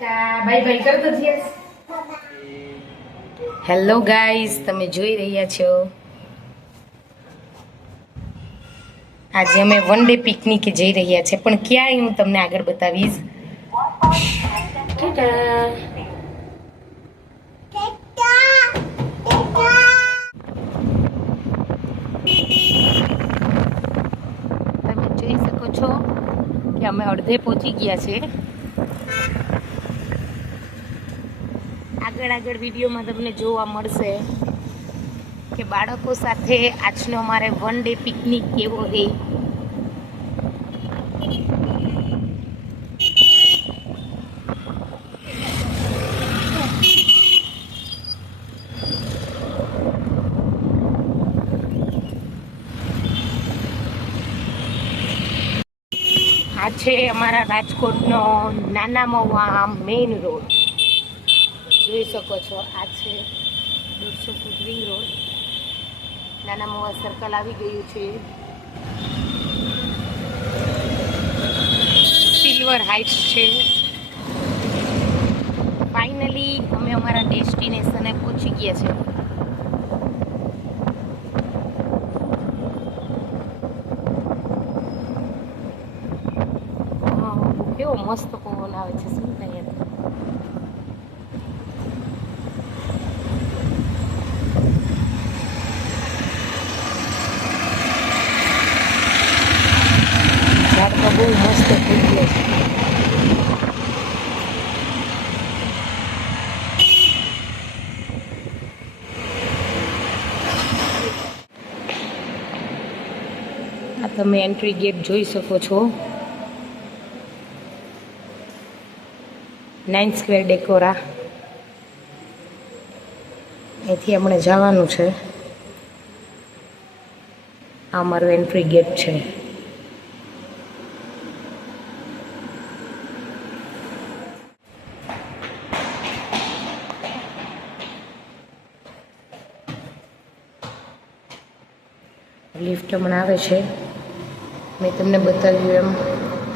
Bye bye કર તો GS. Hello guys, તમે જોઈ રહ્યા છો આજે અમે વન ડે પિકનિક જઈ રહ્યા છે, પણ ક્યાંય હું તમને આગળ બતાવીશ. તમે જોઈ શકો છો કે અમે અડધે પહોંચી ગયા છે. આગળ વિડીયોમાં તમને જોવા મળશે કે બાળકો સાથે આજનો અમારે વન ડે પિકનિક કેવો છે. આ છે અમારા રાજકોટનો નાના મવા મેઇન રોડ. જોઈ શકો છો, આ છે 150 ફૂટ રિંગ રોડ. નાના મવા સર્કલ આવી ગયું છે. સિલ્વર હાઇટ્સ છે. ફાઇનલી અમે અમારા ડેસ્ટિનેશને પહોંચી ગયા છે. કેવો મસ્ત પવન આવે છે. શું થાય ઝાડમાં બહુ મસ્ત થઈ ગયો છે. આ તમે એન્ટ્રી ગેટ જોઈ શકો છો. 9 સ્ક્વેર ડેકોરા. અહીંથી આપણે જવાનું છે. આ અમારું એન્ટ્રી ગેટ છે. લિફ્ટ હમણાં આવે છે. મેં તમને બતાવ્યું એમ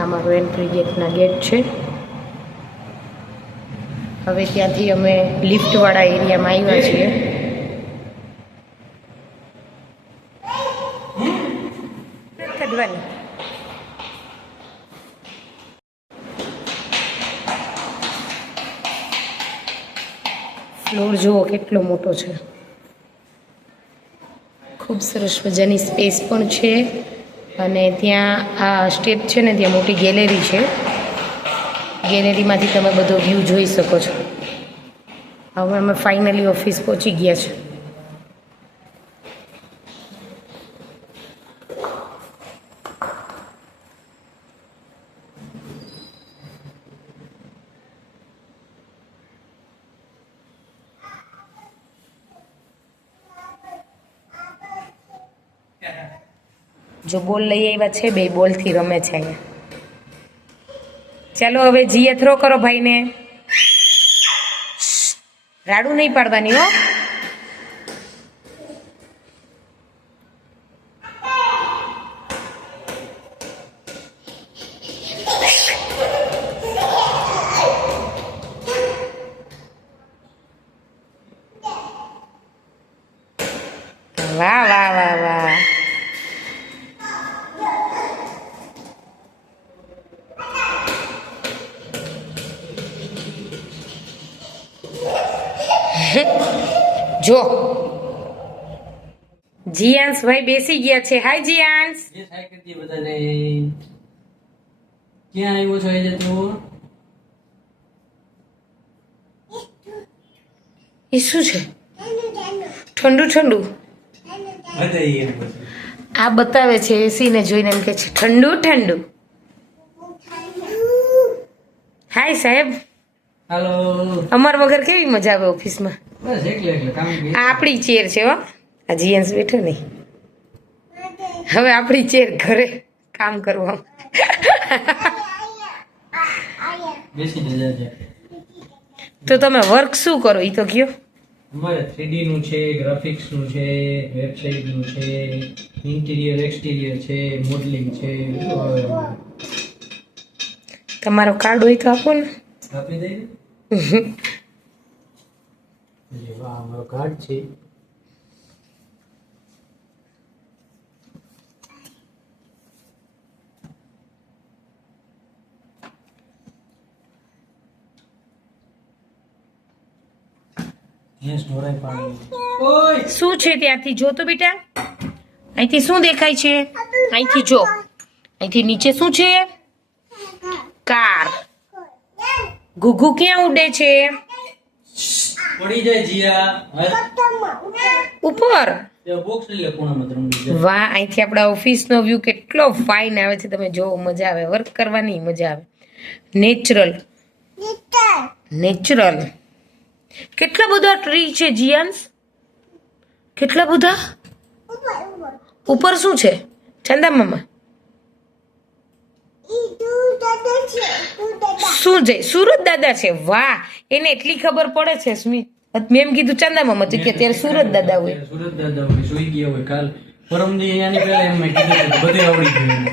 અમારું એન્ટ્રી ગેટના ગેટ છે. હવે ત્યાંથી અમે લિફ્ટવાળા એરિયામાં આવ્યા છીએ. ફ્લોર જુઓ કેટલો મોટો છે. ખૂબ સરસ મજાની સ્પેસ પણ છે. અને ત્યાં આ સ્ટેપ છે ને, ત્યાં મોટી ગેલેરી છે. ગેલેરીમાંથી તમે બધો વ્યૂ જોઈ શકો છો. હવે અમે ફાઇનલી ઓફિસ પહોંચી ગયા છે. જો બોલ લઈ આવ્યા છે, 2 બોલથી રમે છે અહીંયા. ચાલો હવે જીએ થ્રો કરો ભાઈને. રાડું નહીં પાડવાની હો. વાહ વાહ વાહ વાહ. જો જીયાંશ ભાઈ બેસી ગયા છે. હાય જીયાંશ. હાય કરજી બધાને. ક્યાં આવ્યો છો આજે તું? એ શું છે? ઠંડુ ઠંડુ. આ બતાવે છે એસી ને જોઈને, એમ કે છે ઠંડુ ઠંડુ. હાય સાહેબ. હાલો. અમાર વગર કેવી મજા આવે ઓફિસમાં. બસ એટલે કામ કરી. આ આપણી ચેર છે હો. આ જીએન્સ બેઠો નહીં. હવે આપણી ચેર ઘરે કામ કરવા. બેસી જજે. તો તમે વર્ક શું કરો એ તો કયો. અમારે 3D નું છે, ગ્રાફિક્સ નું છે, વેબસાઇટ નું છે, ઇન્ટિરિયર એક્સટિરિયર છે, મોડલિંગ છે. તમારો કાર્ડ હોય તો આપો ને. આપી દઈ ને. વાહ, અમારો કાર્ડ છે. યસ, ઢોરાય પાણી. ઓય, શું છે ત્યાંથી જો તો બેટા, અહીંથી શું દેખાય છે? અહીંથી જો, અહીંથી નીચે શું છે? કાર. ઘુઘુ ક્યાં ઉડે છે? પડી જાય જીયા. હાલ, ઉપર. એ બોક્સ લઈ લે ખૂણામાં રમવી જાય. વાહ, અહીંથી આપણા ઓફિસનો વ્યૂ કેટલો ફાઇન આવે છે. તમે જો, મજા આવે, વર્ક કરવાની મજા આવે. Natural natural. કેટલા બધા ટ્રી છે જીયાન્સ, કેટલા બધા. ઉપર શું છે ચંદા મામા? શું છે? સુરત દાદા છે. વાહ, એને એટલી ખબર પડે છે સ્મિત. મેં એમ કીધું ચંદા મામા, તો કે ત્યારે સુરત દાદા હોય. સુરત દાદા હોય, સુઈ ગયા હોય. કાલ પરમદી અહીંયાની પહેલા એમ મેં કીધું કે બધે આવડી ગયું.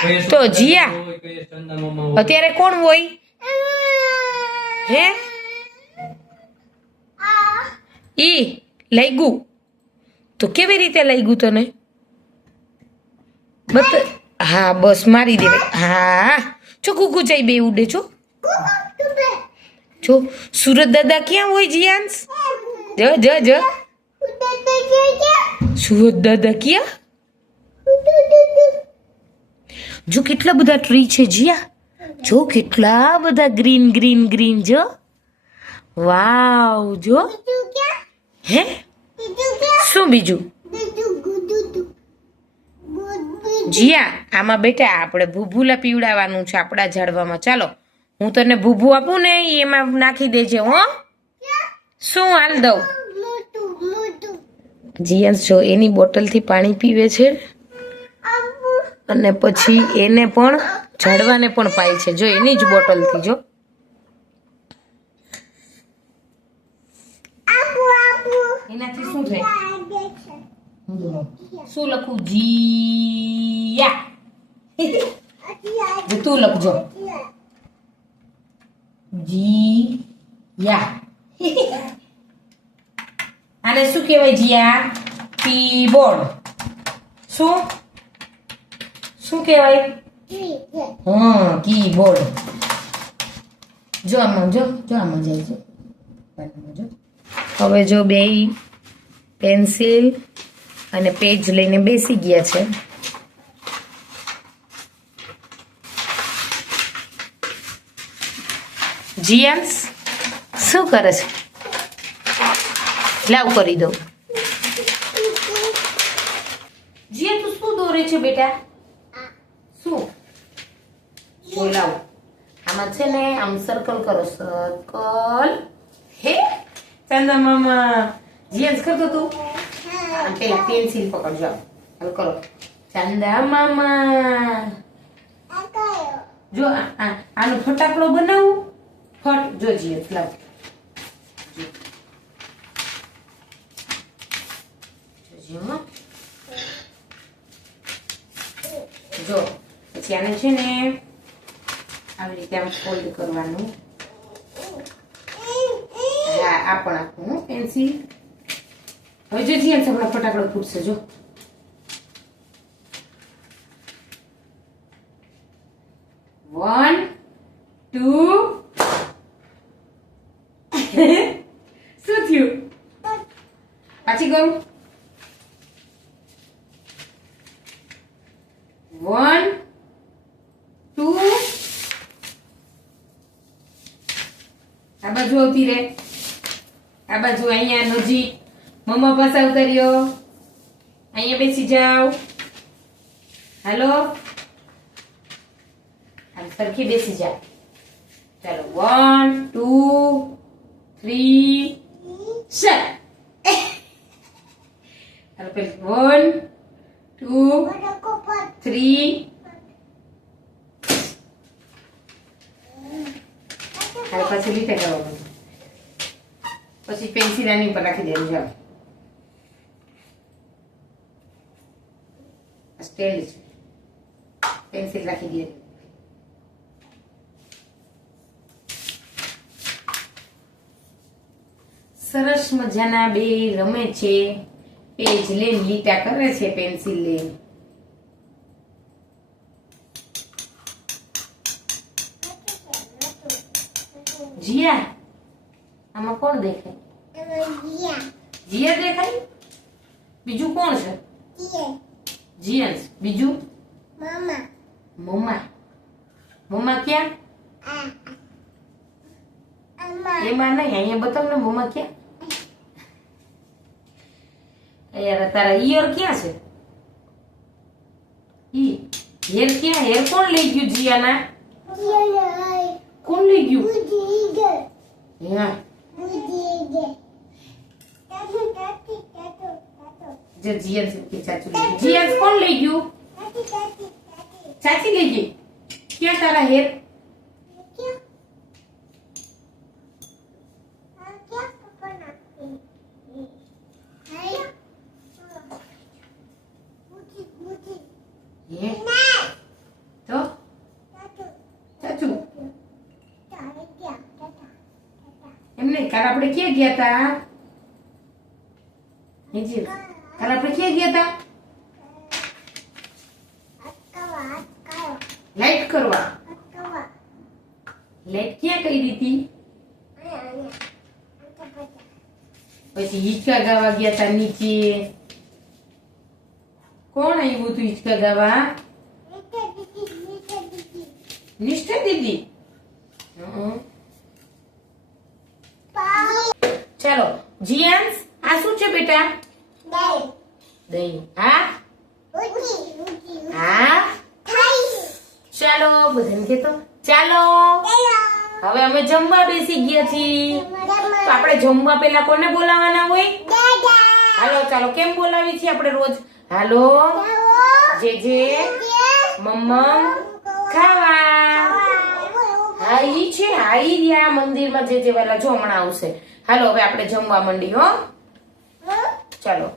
કઈ તો જીયા, હોય, કઈ ચંદા મામા હોય. અત્યારે કોણ હોય હે? ઈ લાગ્યું તો કેવી રીતે લાગ્યું તને? હા બસ મારી દે. હા જો કુકુ ચાઈ બે ઉડે છો. જો સુરત દાદા ક્યાં હોય જીયાંશ? જ જ જ સુરત દાદા ક્યાં? જો કેટલા બધા ટ્રી છે જીયા, જો કેટલા બધા ગ્રીન ગ્રીન ગ્રીન. જો વાવ, જો હે શું બીજું? જીયા, આમાં બેટા આપણે ભૂભુલા પીવડાવવાનું છે આપણા ઝાડવામાં. ચાલો હું તને ભૂભુ આપું ને, એમાં નાખી દેજે હો. શું હાલ દઉં? જીયાંશ જો એની બોટલથી પાણી પીવે છે અને પછી એને પણ ઝાડવાને પણ પાય છે. જો એની જ બોટલથી. જો એનાથી શું થાય? શું લખું? જીયા. તું લખજો જીયા. આને શું કહેવાય જીયા? કીબોર્ડ. શું શું કહેવાય? હા, કીબોર્ડ. જો આમાં, જો આમાં જાય છે. હવે જો બે પેન્સિલ અને પેજ લઈને બેસી ગયા છે. જીયાન્સ શું કરે છે? લાવ કરી દઉં. જીયા તું શું દોરે છે બેટા? શું? જો લાવ, આમાં છે ને આમ સર્કલ કરો. સર્કલ. હે ચંદા મામા જીયાન્સ કરતો તું. પેલા પેન્સિલ પકડજો. હાલ કરો. ચંદા મામા જો આનો ફટાકડો બનાવું. ફટ જો જીયાન્સ લાવ. જો પછી આને છે ને આવી રીતે આમ ફોલ્ડ કરવાનું. હા, આ પણ આપું પેન્સિલ. હવે જો જીયાન્સ આપણા ફટાકડો ફૂટશે. જો 1 2 શું થયું? પાછી કરું. 1 2. આ બાજુ આવતી રે. આ બાજુ અહીંયા નજીક. મમ્મા પાસે ઉતર્યો. અહીંયા બેસી જાઓ. હાલો, આમ સરખી બેસી જા. ચાલો 1 2 3 4. હાલો પેલી 1 2 3. હાલો પછી લીટે કરવાનું. પછી પેન્સિલ આની ઉપર રાખી દેવું. જાઓ, સ્ટેન્ડ છે, પેન્સિલ રાખી દે. સરસ મજાના બે રમે છે, પેજ લઈને લીટા કરે છે પેન્સિલ લઈને. જીયા, આમાં કોણ દેખાય? જીયા દેખાય? બીજું કોણ છે? જીયન્સ. બીજું? મમ્મા. મમ્મા ક્યાં? એમાં નહીં, અહીંયા બતાવ ને મમ્મા ક્યાં? યાર તારા ઈયર ક્યાં છે? હેર ક્યાં? હેર કોણ લઈ ગયું જીયાના? કોણ લઈ ગયું? હા જે જીયન્સ કે ચાચુ લઈ ગયું. જીયન્સ કોણ લઈ ગયું? ચાચી લઈ ગઈ. ક્યાં તારા હેર? તો ચાચુ એમ નહીં, કાલ આપણે ક્યાં ગયા હતા? કાલ આપણે ક્યાં ગયા હતા? લાઈટ કરવા. લાઈટ ક્યાં કરી હતી? પછી હિંચકા ગાવા ગયા હતા નીચે. કોણ આવ્યું તું હિંચકા ગાવા? નિષ્ઠા દીદી. ચાલો જીયાન્સ, આ શું છે બેટા? દહીં. હા હા ચાલો બધાને કહેતો ચાલો. હવે અમે જમવા બેસી ગયા છીએ. તો આપણે જમવા પહેલા કોને બોલાવવાના હોય? હાલો ચાલો. કેમ બોલાવી છીએ આપણે રોજ? હાલો જે મમ્મમ ખાવા. હા ઈ છે. હા ઈ રહ્યા મંદિરમાં જે વાલા જો હમણાં આવશે. હાલો હવે આપણે જમવા માંડી હો. ચાલો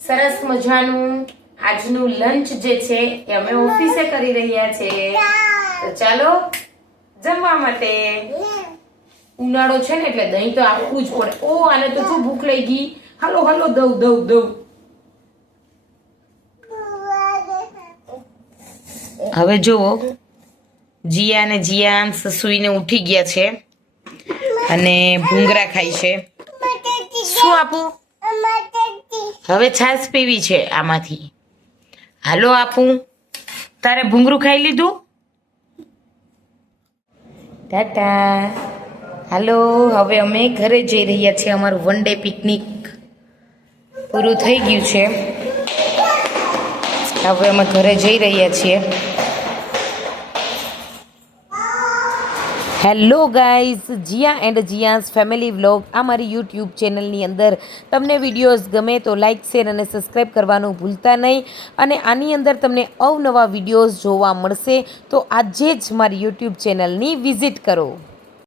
સરસ મજાનું આજનું લંચ જે છે એ અમે ઓફિસે કરી રહ્યા છે. તો ચાલો જમવા માટે. ઉનાળો છે ને એટલે દહીં તો આપવું જ પડે. ઓ આને તો શું ભૂખ લઈ ગઈ. હાલો હાલો દઉં. હવે જુઓ જીયા અને જીયાંશ સૂઈને ઉઠી ગયા છે અને ભૂંગરા ખાય છે. શું આપું? હવે છાશ પીવી છે આમાંથી. હાલો આપું. તારે ભૂંગરું ખાઈ લીધું? ટાટા. હાલો હવે અમે ઘરે જઈ રહ્યા છીએ. અમારું વન ડે પિકનિક પૂરું થઈ ગયું છે. હવે અમે ઘરે જઈ રહ્યા છીએ. Hello guys, Jiya and Jiya's family vlog આ મારી યુટ્યુબ ચેનલની અંદર તમને વિડીયોઝ ગમે તો લાઇક શેર અને સબસ્ક્રાઈબ કરવાનું ભૂલતા નહીં. અને આની અંદર તમને અવનવા વિડીયોઝ જોવા મળશે તો આજે જ મારી યુટ્યુબ ચેનલની વિઝિટ કરો.